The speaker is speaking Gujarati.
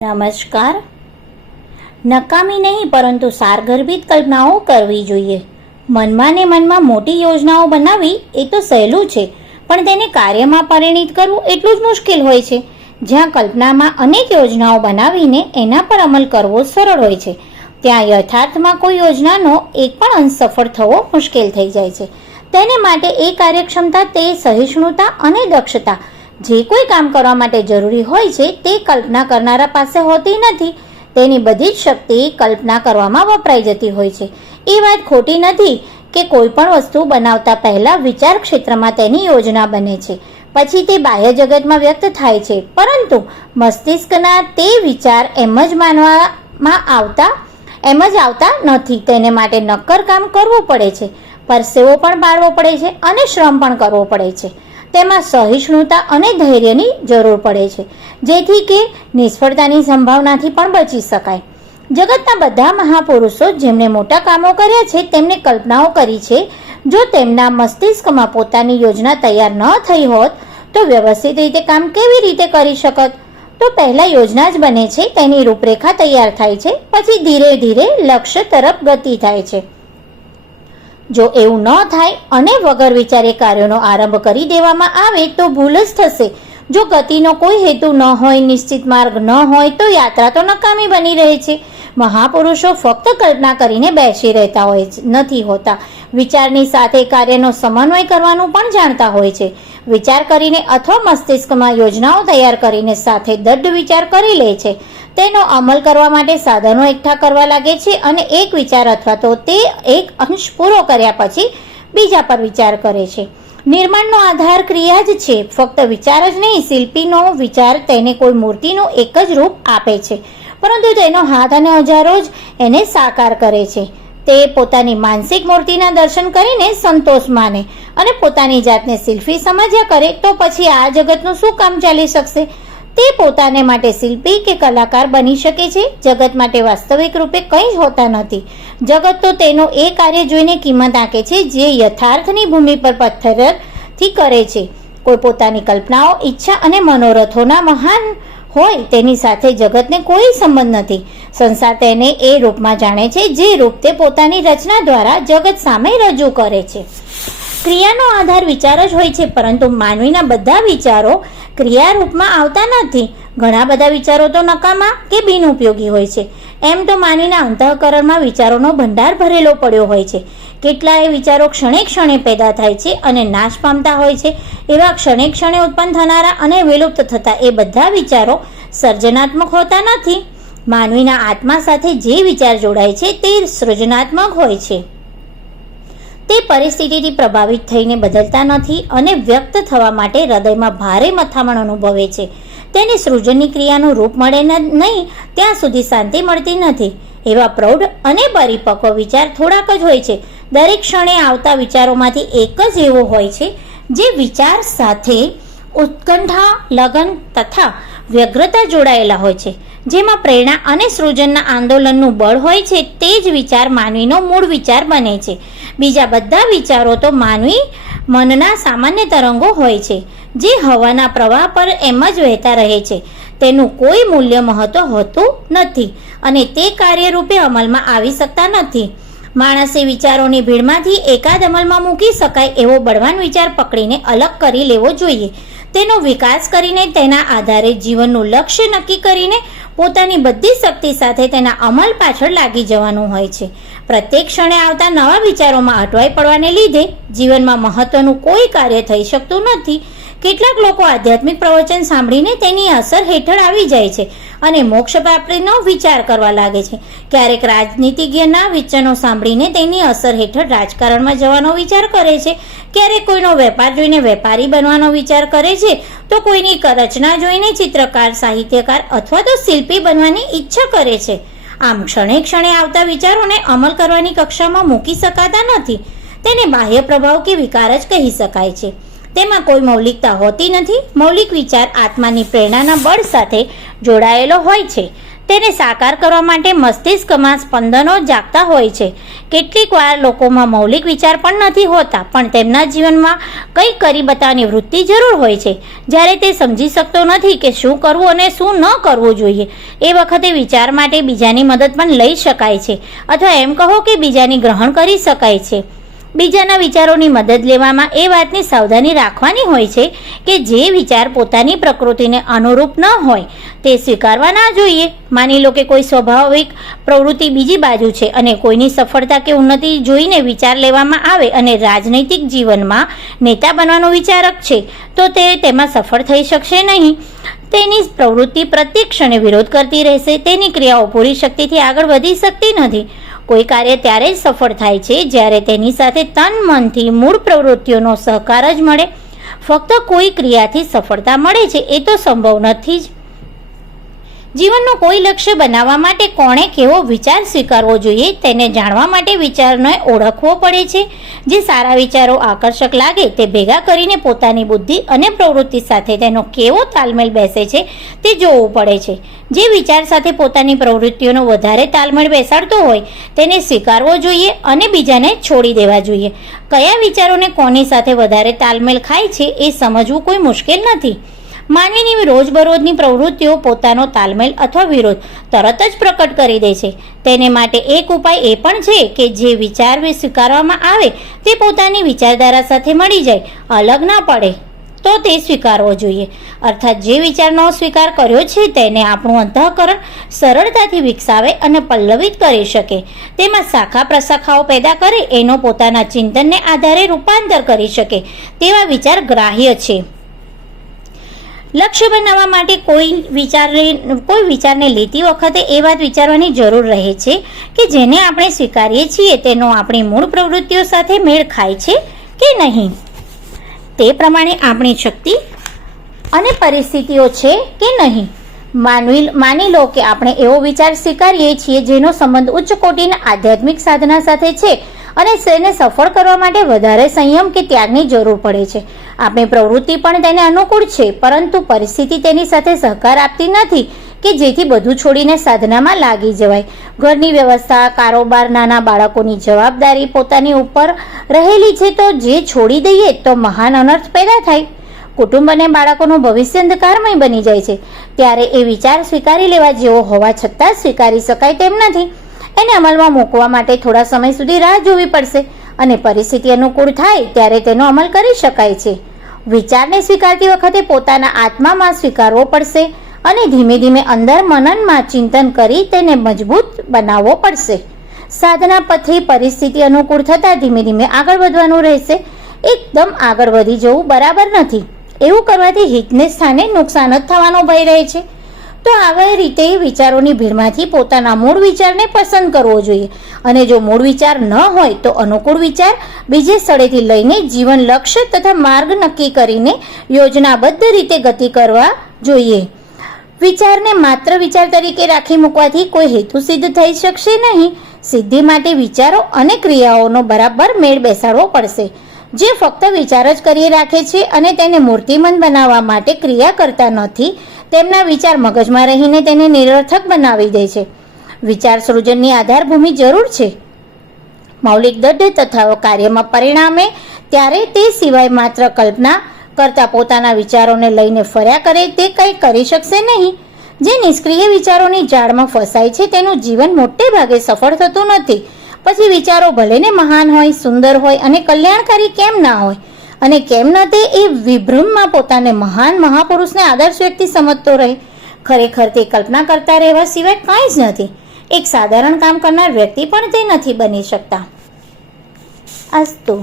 નમસ્કાર. નકામી નહીં પરંતુ સારગર્ભિત કલ્પનાઓ કરવી જોઈએ. મનમાં ને મનમાં મોટી યોજનાઓ બનાવવી એ તો સહેલું છે, પણ તેને કાર્યમાં પરિણિત કરવું એટલું જ મુશ્કેલ હોય છે. જ્યાં કલ્પનામાં અનેક યોજનાઓ બનાવીને એના પર અમલ કરવો સરળ હોય છે, ત્યાં યથાર્થમાં કોઈ યોજનાનો એક પણ અંશ સફળ થવો મુશ્કેલ થઈ જાય છે. તેને માટે એ કાર્યક્ષમતા, તે સહિષ્ણુતા અને દક્ષતા જે કોઈ કામ કરવા માટે જરૂરી હોય છે તે કલ્પના કરનારા પાસે હોતી નથી. તેની બધી જ શક્તિ કલ્પના કરવામાં વપરાઈ જતી હોય છે. એ વાત ખોટી નથી કે કોઈ પણ વસ્તુ બનાવતા પહેલા વિચાર ક્ષેત્રમાં તેની યોજના બને છે, પછી તે બાહ્ય જગતમાં વ્યક્ત થાય છે, પરંતુ મસ્તિષ્કના તે વિચાર એમ જ આવતા નથી. તેને માટે નક્કર કામ કરવું પડે છે, પરસેવો પણ પાડવો પડે છે અને શ્રમ પણ કરવો પડે છે. તેમાં સહિષ્ણુતા અને ધૈર્યની જરૂર પડે છે, જેથી કે નિષ્ફળતાની સંભાવનાથી પણ બચી શકાય. જગતના બધા મહાપુરુષો જેમણે મોટા કામો કર્યા છે તેમને કલ્પનાઓ કરી છે. જો તેમના મસ્તિષ્કમાં પોતાની યોજના તૈયાર ન થઈ હોત તો વ્યવસ્થિત રીતે કામ કેવી રીતે કરી શકત? તો પહેલા યોજના જ બને છે, તેની રૂપરેખા તૈયાર થાય છે, પછી ધીરે ધીરે લક્ષ્ય તરફ ગતિ થાય છે. જો એવું ન થાય અને વગર વિચારે કાર્યોનો આરંભ કરી દેવામાં આવે તો ભૂલ જ થશે. જો ગતિનો કોઈ હેતુ ન હોય, નિશ્ચિત માર્ગ ન હોય તો યાત્રા તો નકામી બની રહે છે. મહાપુરુષો ફક્ત કલ્પના કરીને બેસી રહેતા નથી હોતા. વિચારની સાથે કાર્યનો સમન્વય કરવાનું પણ જાણતા હોય છે. વિચાર કરીને અથવા મસ્તિષ્કમાં યોજનાઓ તૈયાર કરીને સાથે દૃઢ વિચાર કરી લે છે. તેનો અમલ કરવા માટે સાધનો એકઠા કરવા લાગે છે અને એક વિચાર અથવા તો તે એક અંશ પૂરો કર્યા પછી બીજા પર વિચાર કરે છે. નિર્માણનો આધાર ક્રિયા જ છે, ફક્ત વિચાર જ નહીં. શિલ્પીનો વિચાર તેને કોઈ મૂર્તિનું એક જ રૂપ આપે છે, પરંતુ તેનો હાથ અને ઓજારો જ એને સાકાર કરે છે. તે પોતાની માનસિક મૂર્તિના દર્શન કરીને સંતોષ માને અને પોતાની જાતને શિલ્પી સમજ્યા કરે તો પછી આ જગતનું શું કામ ચાલી શકશે? તે પોતાને માટે શિલ્પી કે કલાકાર બની શકે છે. જગત માટે વાસ્તવિક રૂપે કંઈ જ હોતા નથી. જગત તો તેનું એ કાર્ય જોઈને કિંમત આંકે છે જે યથાર્થની ભૂમિ પર પથ્થરથી કરે છે. કોઈ પોતાની કલ્પનાઓ, ઈચ્છા અને મનોરથોના મહાન હોય તેની સાથે જગતને કોઈ સંબંધ નથી. સંસાર તેને એ રૂપમાં જાણે છે જે રૂપ તે પોતાની રચના દ્વારા જગત સામે રજૂ કરે છે. ક્રિયાનો આધાર વિચાર જ હોય છે, પરંતુ માનવીના બધા વિચારો ક્રિયા રૂપમાં આવતા નથી. ઘણા બધા વિચારો તો નકામા કે બિનઉપયોગી હોય છે. એમ તો માનવીના અંતઃકરણમાં વિચારોનો ભંડાર ભરેલો પડ્યો હોય છે. કેટલાય વિચારો ક્ષણે ક્ષણે પેદા થાય છે અને નાશ પામતા હોય છે. એવા ક્ષણે ક્ષણે ઉત્પન્ન થનારા અને વિલુપ્ત થતા એ બધા વિચારો સર્જનાત્મક હોતા નથી. માનવીના આત્મા સાથે જે વિચાર જોડાય છે તે સૃજનાત્મક હોય છે. તે પરિસ્થિતિથી પ્રભાવિત થઈને બદલતા નથી અને વ્યક્ત થવા માટે હૃદયમાં ભારે મથામણ અનુભવે છે. તેને સૃજનની ક્રિયાનું રૂપ મળે નહીં ત્યાં સુધી શાંતિ મળતી નથી. એવા પ્રૌઢ અને પરિપક્વ વિચાર થોડાક જ હોય છે. દરેક ક્ષણે આવતા વિચારોમાંથી એક જ એવો હોય છે જે વિચાર સાથે ઉત્કંઠા, લગન તથા વ્યગ્રતા જોડાયેલા હોય છે, જેમાં પ્રેરણા અને સૃજનના આંદોલનનું બળ હોય છે. તે જ વિચાર માનવીનો મૂળ વિચાર બને છે. બીજા બધા વિચારો તો માનવી મનના સામાન્ય તરંગો હોય છે જે હવાના પ્રવાહ પર એમ જ વહેતા રહે છે. તેનું કોઈ મૂલ્ય મહત્વ હોતું નથી અને તે કાર્યરૂપે અમલમાં આવી શકતા નથી. માણસે વિચારોની ભીડમાંથી એકાદ અમલમાં મૂકી શકાય એવો બળવાન વિચાર પકડીને અલગ કરી લેવો જોઈએ. તેનો વિકાસ કરીને તેના આધારે જીવનનું લક્ષ્ય નક્કી કરીને પોતાની બધી શક્તિ સાથે તેના અમલ પાછળ લાગી જવાનું હોય છે. પ્રત્યેક ક્ષણે આવતા નવા વિચારોમાં અટવાઈ પડવાને લીધે જીવનમાં મહત્વનું કોઈ કાર્ય થઈ શકતું નથી. કેટલાક લોકો આધ્યાત્મિક પ્રવચન સાંભળીને તેની અસર હેઠળ આવી જાય છે અને મોક્ષ પ્રાપ્તિનો વિચાર કરવા લાગે છે. ક્યારેક રાજનીતિજ્ઞના વચનો સાંભળીને તેની અસર હેઠળ રાજકારણમાં જવાનો વિચાર કરે છે. ક્યારેક કોઈનો વેપાર જોઈને વેપારી બનવાનો વિચાર કરે છે, તો કોઈની રચના જોઈને ચિત્રકાર, સાહિત્યકાર અથવા તો શિલ્પી બનવાની ઈચ્છા કરે છે. આમ ક્ષણે ક્ષણે આવતા વિચારોને અમલ કરવાની કક્ષામાં મૂકી શકાતા નથી. તેને બાહ્ય પ્રભાવ કે વિકાર જ કહી શકાય છે. તેમાં કોઈ મૌલિકતા હોતી નથી. મૌલિક વિચાર આત્માની પ્રેરણાના બળ સાથે જોડાયેલો હોય છે. તેને સાકાર કરવા માટે મસ્તિષ્કમાં સ્પંદનો જાગતા હોય છે. કેટલીક વાર લોકોમાં મૌલિક વિચાર પણ નથી હોતા, પણ તેમના જીવનમાં કંઈક કરી બતાવવાની વૃત્તિ જરૂર હોય છે. જ્યારે તે સમજી શકતો નથી કે શું કરવું અને શું ન કરવું જોઈએ, એ વખતે વિચાર માટે બીજાની મદદ પણ લઈ શકાય છે, અથવા એમ કહો કે બીજાની ગ્રહણ કરી શકાય છે. બીજાના વિચારોની મદદ લેવામાં એ વાતની સાવધાની રાખવાની હોય છે કે જે વિચાર પોતાની પ્રકૃતિને અનુરૂપ ન હોય તે સ્વીકારવા ના જોઈએ. માની લો કે કોઈ સ્વાભાવિક પ્રવૃત્તિ બીજી બાજુ છે અને કોઈની સફળતા કે ઉન્નતિ જોઈને વિચાર લેવામાં આવે અને રાજનૈતિક જીવનમાં નેતા બનવાનો વિચારક છે, તો તે તેમાં સફળ થઈ શકશે નહીં. તેની પ્રવૃત્તિ પ્રત્યેક ક્ષણે વિરોધ કરતી રહેશે. તેની ક્રિયાઓ પૂરી શક્તિથી આગળ વધી શકતી નથી. કોઈ કાર્ય ત્યારે જ સફળ થાય છે જ્યારે તેની સાથે તન મનથી મૂળ પ્રવૃત્તિઓનો સહકાર જ મળે. ફક્ત કોઈ ક્રિયાથી સફળતા મળે છે એ તો સંભવ નથી જ. જીવનનું કોઈ લક્ષ્ય બનાવવા માટે કોણે કેવો વિચાર સ્વીકારવો જોઈએ તેને જાણવા માટે વિચારને ઓળખવો પડે છે. જે સારા વિચારો આકર્ષક લાગે તે ભેગા કરીને પોતાની બુદ્ધિ અને પ્રવૃત્તિ સાથે તેનો કેવો તાલમેલ બેસે છે તે જોવું પડે છે. જે વિચાર સાથે પોતાની પ્રવૃત્તિઓનો વધારે તાલમેલ બેસાડતો હોય તેને સ્વીકારવો જોઈએ અને બીજાને છોડી દેવા જોઈએ. કયા વિચારોને કોની સાથે વધારે તાલમેલ ખાય છે એ સમજવું કોઈ મુશ્કેલ નથી. માનવીની રોજબરોજની પ્રવૃત્તિઓ પોતાનો તાલમેલ અથવા વિરોધ તરત જ પ્રકટ કરી દે છે. તેને માટે એક ઉપાય એ પણ છે કે જે વિચાર સ્વીકારવામાં આવે તે પોતાની વિચારધારા સાથે મળી જાય, અલગ ના પડે, તો તે સ્વીકારવો જોઈએ. અર્થાત જે વિચારનો સ્વીકાર કર્યો છે તેને આપણું અંતઃકરણ સરળતાથી વિકસાવે અને પલ્લવિત કરી શકે, તેમાં શાખા પ્રશાખાઓ પેદા કરે, એનો પોતાના ચિંતનને આધારે રૂપાંતર કરી શકે તેવા વિચાર ગ્રાહ્ય છે. લક્ષ્ય બનાવવા માટે કોઈ વિચારને લેતી વખતે એ વાત વિચારવાની જરૂર રહે છે કે જેને આપણે સ્વીકારીએ છીએ તેનો આપણી મૂળ પ્રવૃત્તિઓ સાથે મેળ ખાય છે કે નહીં. તે પ્રમાણે આપણી શક્તિ અને પરિસ્થિતિઓ છે કે નહીં. માની લો કે આપણે એવો વિચાર સ્વીકારીએ છીએ જેનો સંબંધ ઉચ્ચ કોટીના આધ્યાત્મિક સાધના સાથે છે અને તેને સફળ કરવા માટે વધારે સંયમ કે ત્યાગની જરૂર પડે છે. આપણી પ્રવૃત્તિ પણ તેને અનુકૂળ છે, પરંતુ પરિસ્થિતિ તેની સાથે સહકાર આપતી નથી કે જેથી બધું છોડીને સાધનામાં લાગી જવાય. ઘરની વ્યવસ્થા, કારોબાર, નાના બાળકોની જવાબદારી પોતાની ઉપર રહેલી છે, તો જે છોડી દઈએ તો મહાન અનર્થ પેદા થાય. કુટુંબ અને બાળકોનું ભવિષ્ય અંધકારમય બની જાય છે. ત્યારે એ વિચાર સ્વીકારી લેવા જેવો હોવા છતાં સ્વીકારી શકાય તેમ નથી. એને અમલમાં મૂકવા માટે થોડા સમય સુધી રાહ જોવી પડશે અને પરિસ્થિતિ અનુકૂળ થાય ત્યારે તેનો અમલ કરી શકાય છે. વિચારને સ્વીકારતી વખતે પોતાના આત્મામાં સ્વીકારવો પડશે અને ધીમે ધીમે અંદર મનનમાં ચિંતન કરી તેને મજબૂત બનાવવો પડશે. સાધના પથથી પરિસ્થિતિ અનુકૂળ થતાં ધીમે ધીમે આગળ વધવાનું રહેશે. એકદમ આગળ વધી જવું બરાબર નથી. એવું કરવાથી હિતને સ્થાને નુકસાન જ થવાનો ભય રહે છે. તો આવી રીતે વિચારોની ભીડમાંથી પોતાના મૂળ વિચારને પસંદ કરવો જોઈએ અને જો મૂળ વિચાર ન હોય તો અનુકૂળ વિચાર બીજે સ્થળેથી લઈને જીવન લક્ષ્ય તથા માર્ગ નક્કી કરીને યોજનાબદ્ધ રીતે ગતિ કરવા જોઈએ. વિચારને માત્ર વિચાર તરીકે રાખી મૂકવાથી કોઈ હેતુ સિદ્ધ થઈ શકશે નહીં. સિદ્ધિ માટે વિચારો અને ક્રિયાઓનો બરાબર મેળ બેસાડવો પડશે. જે ફક્ત વિચાર જ કરી રાખે છે અને તેને મૂર્તિમંત બનાવવા માટે ક્રિયા કરતા નથી, તેમના વિચાર મગજમાં રહીને તેને નિરર્થક બનાવી દે છે. વિચાર સૃજનની આધારભૂમિ જરૂર છે. મૌલિક દઢ તથા કાર્યમાં પરિણામે ત્યારે તે સિવાય માત્ર કલ્પના કરતા પોતાના વિચારોને લઈને ફર્યા કરે તે કંઈ કરી શકશે નહીં. જે નિષ્ક્રિય વિચારોની જાળમાં ફસાય છે તેનું જીવન મોટે ભાગે સફળ થતું નથી. પછી વિચારો ભલેને મહાન હોય, સુંદર હોય અને કલ્યાણકારી કેમ ના હોય અને કેમ ન તે એ વિભ્રમમાં પોતાને મહાન મહાપુરુષને આદર્શ વ્યક્તિ સમજતો રહે. ખરેખર તે કલ્પના કરતા રહેવા સિવાય કાંઈ જ નથી. એક સાધારણ કામ કરનાર વ્યક્તિ પણ તે નથી બની શકતા. અસ્તુ.